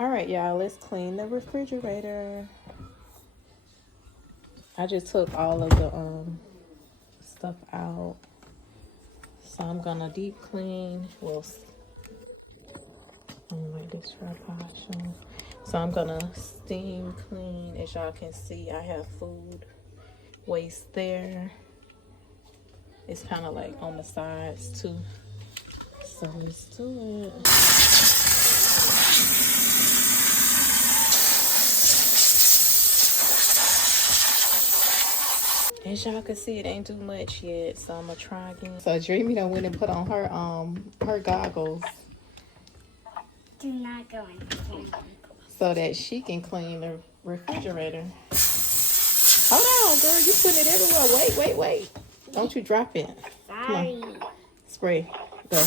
All right, y'all, let's clean the refrigerator. I just took all of the stuff out. So I'm gonna deep clean. Well, like this tripod. So I'm gonna steam clean. As y'all can see, I have food waste there. It's kind of like on the sides too. So let's do it. As y'all can see, it ain't too much yet, so I'm gonna try again. So Dreamy done went and put on her goggles. Do not go in there. So that she can clean the refrigerator. Hold on, girl, you putting it everywhere. Wait. Don't you drop it. Sorry. Spray. Go.